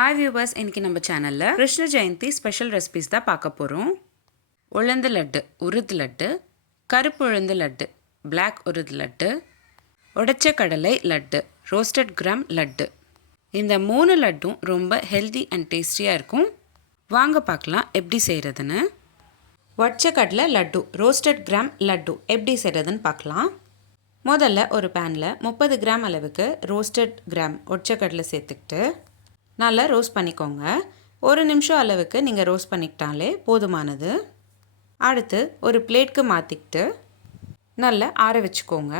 Hi viewers, இன்றைக்கி நம்ம சேனலில் கிருஷ்ண ஜெயந்தி ஸ்பெஷல் ரெசிபிஸ் தான் பார்க்க போகிறோம். உளுந்து லட்டு, உருது லட்டு, கருப்பு உளுந்து லட்டு, பிளாக் உருது லட்டு, உடைச்ச கடலை லட்டு, ரோஸ்டட் கிராம் லட்டு. இந்த 3 லட்டும் ரொம்ப ஹெல்தி அண்ட் டேஸ்டியாக இருக்கும். வாங்க பார்க்கலாம் எப்படி செய்கிறதுன்னு. உடைச்ச கடலை லட்டு, ரோஸ்டட் கிராம் லட்டு எப்படி செய்கிறதுன்னு பார்க்கலாம். முதல்ல ஒரு பேனில் 30 கிராம் அளவுக்கு ரோஸ்டட் கிராம் உடைச்ச கடலை சேர்த்துக்கிட்டு நல்லா ரோஸ்ட் பண்ணிக்கோங்க. 1 நிமிஷம் அளவுக்கு நீங்கள் ரோஸ்ட் பண்ணிக்கிட்டாலே போதுமானது. அடுத்து ஒரு பிளேட்க்கு மாற்றிக்கிட்டு நல்லா ஆற வச்சுக்கோங்க.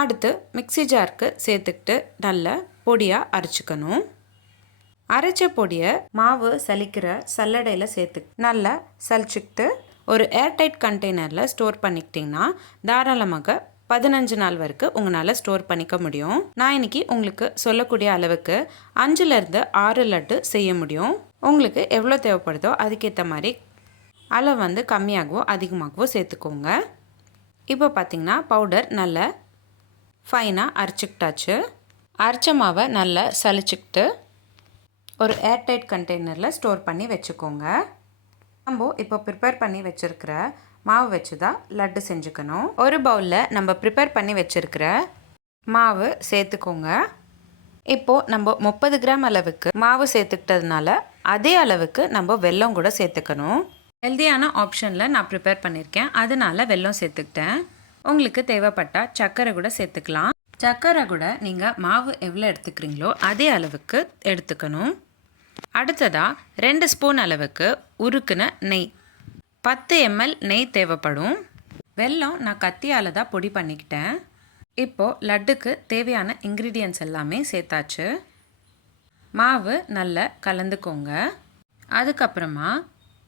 அடுத்து மிக்ஸி ஜாருக்கு சேர்த்துக்கிட்டு நல்லா பொடியாக அரைச்சிக்கணும். அரைச்ச பொடியை மாவு சலிக்கிற சல்லடையில் சேர்த்து நல்லா சலிச்சுக்கிட்டு ஒரு ஏர்டைட் கண்டெய்னரில் ஸ்டோர் பண்ணிக்கிட்டிங்கன்னா தாராளமாக 15 நாள் வரைக்கும் உங்களால் ஸ்டோர் பண்ணிக்க முடியும். நான் இன்றைக்கி உங்களுக்கு சொல்லக்கூடிய அளவுக்கு 5லேருந்து 6 லட்டு செய்ய முடியும். உங்களுக்கு எவ்வளோ தேவைப்படுதோ அதுக்கேற்ற மாதிரி அளவு கம்மியாகவோ அதிகமாகவோ சேர்த்துக்கோங்க. இப்போ பார்த்திங்கன்னா பவுடர் நல்லா ஃபைனாக அரைச்சிக்கிட்டாச்சு. அரைச்ச மாவை நல்லா சலிச்சுக்கிட்டு ஒரு ஏர்டைட் கண்டெய்னரில் ஸ்டோர் பண்ணி வச்சுக்கோங்க. நம்ம இப்போ ப்ரிப்பேர் பண்ணி வச்சுருக்கிற மாவு வச்சு தான் லட்டு செஞ்சுக்கணும். ஒரு பவுலில் நம்ம ப்ரிப்பேர் பண்ணி வச்சுருக்கிற மாவு சேர்த்துக்கோங்க. இப்போது நம்ம 30 கிராம் அளவுக்கு மாவு சேர்த்துக்கிட்டதுனால அதே அளவுக்கு நம்ம வெல்லம் கூட சேர்த்துக்கணும். ஹெல்தியான ஆப்ஷனில் நான் ப்ரிப்பேர் பண்ணியிருக்கேன், அதனால வெல்லம் சேர்த்துக்கிட்டேன். உங்களுக்கு தேவைப்பட்டால் சர்க்கரை கூட சேர்த்துக்கலாம். சர்க்கரை கூட நீங்கள் மாவு எவ்வளோ எடுத்துக்கிறீங்களோ அதே அளவுக்கு எடுத்துக்கணும். அடுத்ததாக 2 ஸ்பூன் அளவுக்கு உருக்குன நெய், 10 ml நெய் தேவைப்படும். வெல்லம் நான் கத்தியால் தான் பொடி பண்ணிக்கிட்டேன். இப்போது லட்டுக்கு தேவையான இன்க்ரீடியன்ட்ஸ் எல்லாமே சேர்த்தாச்சு. மாவு நல்லா கலந்துக்கோங்க. அதுக்கப்புறமா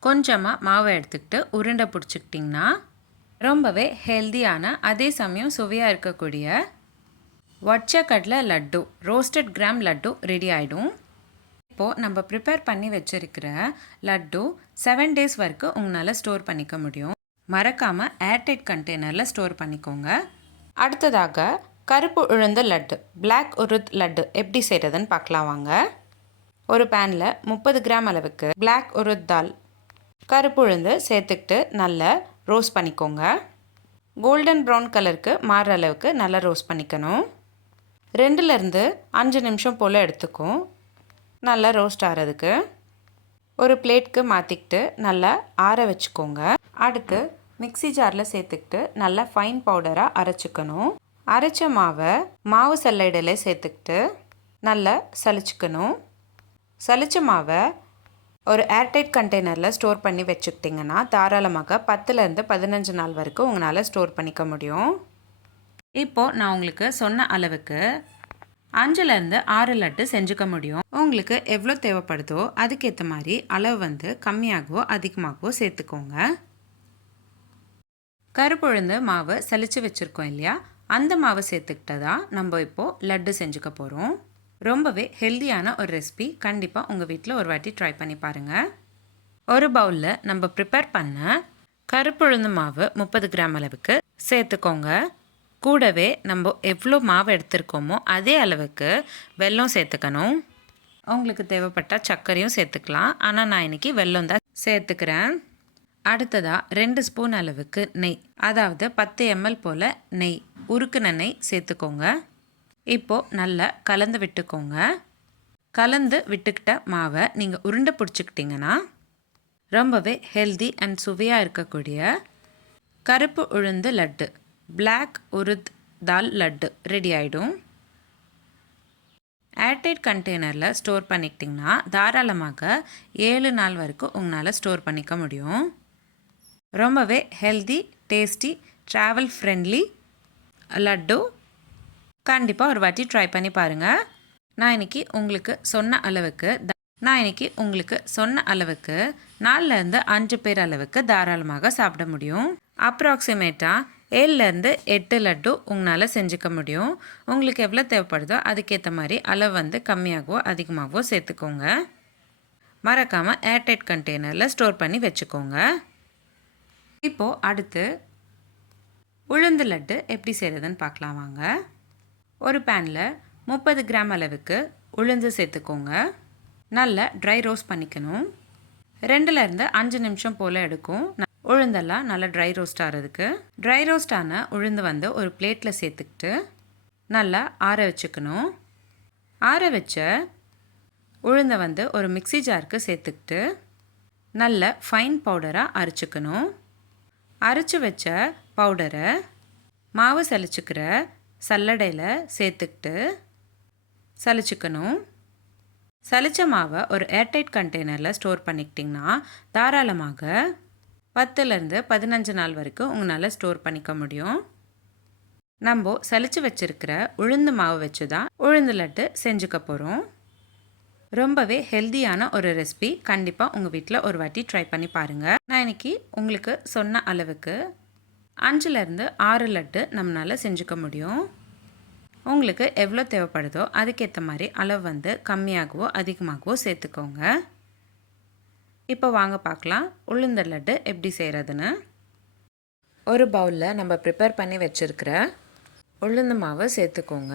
கொஞ்சமாக மாவை எடுத்துக்கிட்டு உருண்டை பிடிச்சிக்கிட்டிங்கன்னா ரொம்பவே ஹெல்தியான அதே சமயம் சுவையாக இருக்கக்கூடிய உடைச்ச கடலை laddu, roasted gram laddu ready ஆகிடும். இப்போது நம்ம ப்ரிப்பேர் பண்ணி வச்சுருக்கிற லட்டு 7 டேஸ் வரைக்கும் உங்களால் ஸ்டோர் பண்ணிக்க முடியும். மறக்காமல் ஏர்டைட் கண்டெய்னரில் ஸ்டோர் பண்ணிக்கோங்க. அடுத்ததாக கருப்பு உளுந்து லட்டு, பிளாக் உருத் லட்டு எப்படி செய்கிறதுன்னு பார்க்கலாம் வாங்க. ஒரு பேனில் 30 கிராம் அளவுக்கு பிளாக் உருத் தால், கருப்பு உளுந்து சேர்த்துக்கிட்டு நல்லா ரோஸ்ட் பண்ணிக்கோங்க. கோல்டன் ப்ரௌன் கலருக்கு மாறுற அளவுக்கு நல்லா ரோஸ்ட் பண்ணிக்கணும். 2லேருந்து 5 நிமிஷம் போல் எடுத்துக்கும் நல்லா ரோஸ்ட் ஆகிறதுக்கு. ஒரு பிளேட்க்கு மாற்றிக்கிட்டு நல்லா ஆற வச்சுக்கோங்க. அடுத்து மிக்ஸி ஜாரில் சேர்த்துக்கிட்டு நல்லா ஃபைன் பவுடராக அரைச்சிக்கணும். அரைச்ச மாவை மாவு சல்லடையில் சேர்த்துக்கிட்டு நல்லா சலிச்சுக்கணும். சலிச்ச மாவை ஒரு ஏர்டைட் கண்டெய்னரில் ஸ்டோர் பண்ணி வச்சுக்கிட்டிங்கன்னா தாராளமாக 10லேருந்து 15 நாள் வரைக்கும் உங்களால் ஸ்டோர் பண்ணிக்க முடியும். இப்போது நான் உங்களுக்கு சொன்ன அளவுக்கு 5லேருந்து 6 லட்டு செஞ்சுக்க முடியும். உங்களுக்கு எவ்வளோ தேவைப்படுதோ அதுக்கேற்ற மாதிரி அளவு கம்மியாகவோ அதிகமாகவோ சேர்த்துக்கோங்க. கருப்புழுந்து மாவு சலிச்சு வச்சுருக்கோம் இல்லையா, அந்த மாவு சேர்த்துக்கிட்டதா நம்ம இப்போது லட்டு செஞ்சுக்க போகிறோம். ரொம்பவே ஹெல்தியான ஒரு ரெசிபி. கண்டிப்பாக உங்கள் வீட்டில் ஒரு வாட்டி ட்ரை பண்ணி பாருங்கள். ஒரு பவுலில் நம்ம ப்ரிப்பேர் பண்ண கருப்புழுந்து மாவு 30 கிராம் அளவுக்கு சேர்த்துக்கோங்க. கூடவே நம்ம எவ்வளோ மாவு எடுத்துருக்கோமோ அதே அளவுக்கு வெல்லம் சேர்த்துக்கணும். உங்களுக்கு தேவைப்பட்டால் சர்க்கரையும் சேர்த்துக்கலாம், ஆனால் நான் இன்றைக்கி வெல்லம் தான் சேர்த்துக்கிறேன். அடுத்ததாக 2 ஸ்பூன் அளவுக்கு நெய், அதாவது 10 ml போல் நெய், உருக்குன நெய் சேர்த்துக்கோங்க. இப்போது நல்லா கலந்து விட்டுக்கோங்க. கலந்து விட்டுக்கிட்ட மாவை நீங்கள் உருண்டை பிடிச்சிக்கிட்டிங்கன்னா ரொம்பவே ஹெல்தி அண்ட் சுவையாக இருக்கக்கூடிய கருப்பு உளுந்து லட்டு, பிளாக் உருத் தால் லட்டு ரெடி ஆகிடும். ஏர்டைட் கண்டெய்னரில் ஸ்டோர் பண்ணிக்கிட்டிங்கன்னா தாராளமாக 7 நாள் வரைக்கும் உங்களால் ஸ்டோர் பண்ணிக்க முடியும். ரொம்பவே healthy, tasty, travel friendly laddu. கண்டிப்பாக ஒரு வாட்டி ட்ரை பண்ணி பாருங்கள். நான் இன்றைக்கி உங்களுக்கு சொன்ன அளவுக்கு 4லேருந்து 5 பேர் அளவுக்கு தாராளமாக சாப்பிட முடியும். அப்ராக்சிமேட்டாக 7லேருந்து 8 லட்டு உங்களால் செஞ்சுக்க முடியும். உங்களுக்கு எவ்வளோ தேவைப்படுதோ அதுக்கேற்ற மாதிரி அளவு கம்மியாகவோ அதிகமாகவோ சேர்த்துக்கோங்க. மறக்காமல் ஏர்டைட் கண்டெய்னரில் ஸ்டோர் பண்ணி வச்சுக்கோங்க. இப்போது அடுத்து உளுந்து லட்டு எப்படி செய்கிறதுன்னு பார்க்கலாம் வாங்க. ஒரு பேனில் 30 கிராம் அளவுக்கு உளுந்து சேர்த்துக்கோங்க. நல்லா ட்ரை ரோஸ்ட் பண்ணிக்கணும். 2லேருந்து 5 நிமிஷம் போல் எடுக்கும் உளுந்தெல்லாம் நல்லா ட்ரை ரோஸ்ட் ஆகிறதுக்கு. ட்ரை ரோஸ்ட் ஆன உளுந்து வந்து ஒரு பிளேட்டில் சேர்த்துக்கிட்டு நல்லா ஆற வச்சுக்கணும். ஆற வச்ச உளுந்தை வந்து ஒரு மிக்ஸி ஜாருக்கு சேர்த்துக்கிட்டு நல்ல ஃபைன் பவுடராக அரைச்சிக்கணும். அரைச்சி வச்ச பவுடரை மாவு சலிச்சுக்கிற சல்லடையில் சேர்த்துக்கிட்டு சலிச்சுக்கணும். சலிச்ச மாவை ஒரு ஏர்டைட் கண்டெய்னரில் ஸ்டோர் பண்ணிக்கிட்டிங்கன்னா தாராளமாக 10லேருந்து 15 நாள் வரைக்கும் உங்களால் ஸ்டோர் பண்ணிக்க முடியும். நம்ம சலிச்சு வச்சுருக்கிற உளுந்து மாவு வச்சு தான் உளுந்து லட்டு செஞ்சுக்க போகிறோம். ரொம்பவே ஹெல்த்தியான ஒரு ரெசிபி. கண்டிப்பாக உங்கள் வீட்டில் ஒரு வாட்டி ட்ரை பண்ணி பாருங்கள். நான் இன்றைக்கி உங்களுக்கு சொன்ன அளவுக்கு 5லேருந்து 6 லட்டு நம்மளால் செஞ்சுக்க முடியும். உங்களுக்கு எவ்வளோ தேவைப்படுதோ அதுக்கேற்ற மாதிரி அளவு வந்து கம்மியாகவோ அதிகமாகவோ சேர்த்துக்கோங்க. இப்போ வாங்க பார்க்கலாம் உளுந்த லட்டு எப்படி செய்கிறதுன்னு. ஒரு பவுலில் நம்ம ப்ரிப்பேர் பண்ணி வச்சுருக்கிற உளுந்து மாவு சேர்த்துக்கோங்க.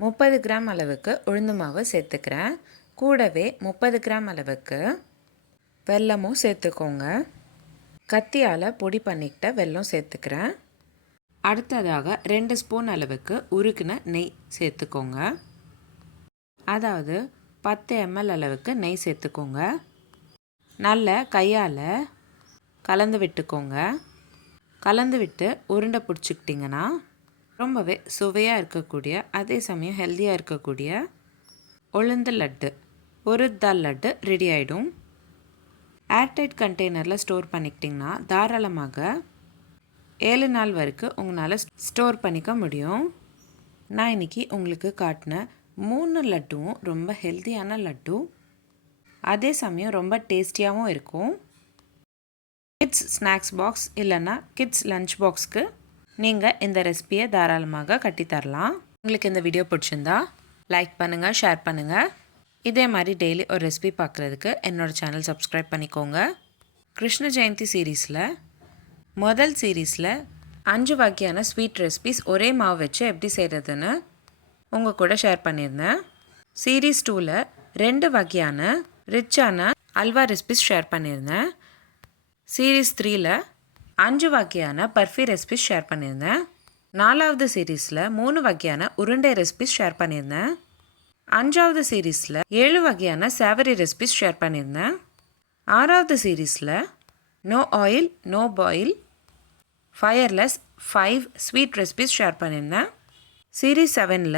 30 கிராம் அளவுக்கு உளுந்து மாவு சேர்த்துக்கிறேன். கூடவே 30 கிராம் அளவுக்கு வெல்லமும் சேர்த்துக்கோங்க. கத்தியால் பொடி பண்ணிக்கிட்ட வெல்லம் சேர்த்துக்கிறேன். அடுத்ததாக 2 ஸ்பூன் அளவுக்கு உருக்கின நெய் சேர்த்துக்கோங்க. அதாவது 10 ml அளவுக்கு நெய் சேர்த்துக்கோங்க. நல்ல கையால் கலந்து விட்டுக்கோங்க. கலந்து விட்டு உருண்டை பிடிச்சிக்கிட்டிங்கன்னா ரொம்பவே சுவையாக இருக்கக்கூடிய அதே சமயம் ஹெல்த்தியாக இருக்கக்கூடிய உளுந்து லட்டு உருத் தால் லட்டு ரெடி ஆகிடும். ஏர்டைட் கண்டெய்னரில் ஸ்டோர் பண்ணிக்கிட்டிங்கன்னா தாராளமாக 7 நாள் வரைக்கும் உங்களால் ஸ்டோர் பண்ணிக்க முடியும். நான் இன்றைக்கி உங்களுக்கு காட்டின 3 லட்டுவும் ரொம்ப ஹெல்த்தியான லட்டு, அதே சமயம் ரொம்ப டேஸ்டியாகவும் இருக்கும். கிட்ஸ் ஸ்நாக்ஸ் பாக்ஸ் இல்லைன்னா கிட்ஸ் லஞ்ச் பாக்ஸ்க்கு நீங்கள் இந்த ரெசிபியை தாராளமாக கட்டித்தரலாம். உங்களுக்கு இந்த வீடியோ பிடிச்சிருந்தா லைக் பண்ணுங்கள், ஷேர் பண்ணுங்கள். இதே மாதிரி டெய்லி ஒரு ரெசிபி பார்க்குறதுக்கு என்னோடய சேனல் சப்ஸ்கிரைப் பண்ணிக்கோங்க. கிருஷ்ண ஜெயந்தி சீரீஸில் முதல் சீரீஸில் 5 வகையான ஸ்வீட் ரெசிபிஸ் ஒரே மாவு வச்சு எப்படி செய்கிறதுன்னு உங்கள் கூட ஷேர் பண்ணியிருந்தேன். சீரீஸ் 2ல் 2 வகையான ரிச்சான அல்வா ரெசிபிஸ் ஷேர் பண்ணியிருந்தேன். சீரீஸ் 3ல் 5 வகையான பர்ஃபி ரெசிபிஸ் ஷேர் பண்ணியிருந்தேன். 4வது சீரீஸில் 3 வகையான உருண்டை ரெசிபிஸ் ஷேர் பண்ணியிருந்தேன். 5வது சீரீஸில் 7 வகையான சேவரி ரெசிபிஸ் ஷேர் பண்ணியிருந்தேன். 6வது சீரீஸில் no oil no boil fireless 5 sweet recipes share பண்ணியிருந்தேன். சீரீஸ் 7ல்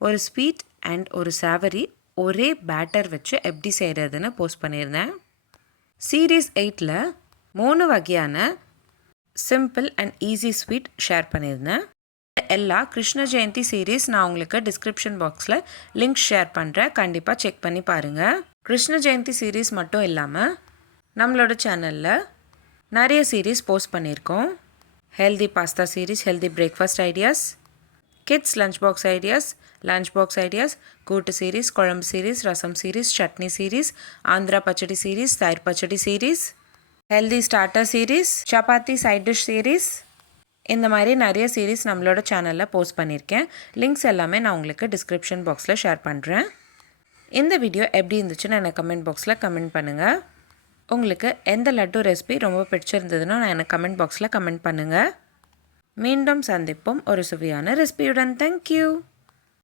ஒரு ஸ்வீட் அண்ட் ஒரு சேவரி ஒரே பேட்டர் வச்சு எப்படி செய்கிறதுன்னு போஸ்ட் பண்ணியிருந்தேன். சீரீஸ் 8ல் 3 வகையான simple and easy sweet share பண்ணியிருந்தேன். எல்லா கிருஷ்ண ஜெயந்தி சீரீஸ் நான் உங்களுக்கு டிஸ்கிரிப்ஷன் பாக்ஸில் லிங்க் ஷேர் பண்ணுறேன். கண்டிப்பாக செக் பண்ணி பாருங்கள். கிருஷ்ண ஜெயந்தி சீரீஸ் மட்டும் இல்லாமல் நம்மளோட சேனலில் நிறைய சீரீஸ் போஸ்ட் பண்ணியிருக்கோம். Healthy pasta series, healthy breakfast ideas, kids lunch box ideas, kootu series, kuzhambu series, rasam series, chutney series, Andhra pachadi series, தயிர் pachadi series, healthy starter series, chapati side dish series, இந்த மாதிரி நிறைய சீரீஸ் நம்மளோட சேனலில் போஸ்ட் பண்ணியிருக்கேன். லிங்க்ஸ் எல்லாமே நான் உங்களுக்கு டிஸ்கிரிப்ஷன் பாக்ஸில் ஷேர் பண்ணுறேன். இந்த வீடியோ எப்படி இருந்துச்சுன்னு எனக்கு கமெண்ட் பாக்ஸில் கமெண்ட் பண்ணுங்கள். உங்களுக்கு எந்த லட்டு ரெசிபி ரொம்ப பிடிச்சிருந்ததுன்னு நான் எனக்கு கமெண்ட் பாக்ஸில் கமெண்ட் பண்ணுங்கள். மீண்டும் சந்திப்போம் ஒரு சுவையான ரெசிபியுடன். தேங்க்யூ.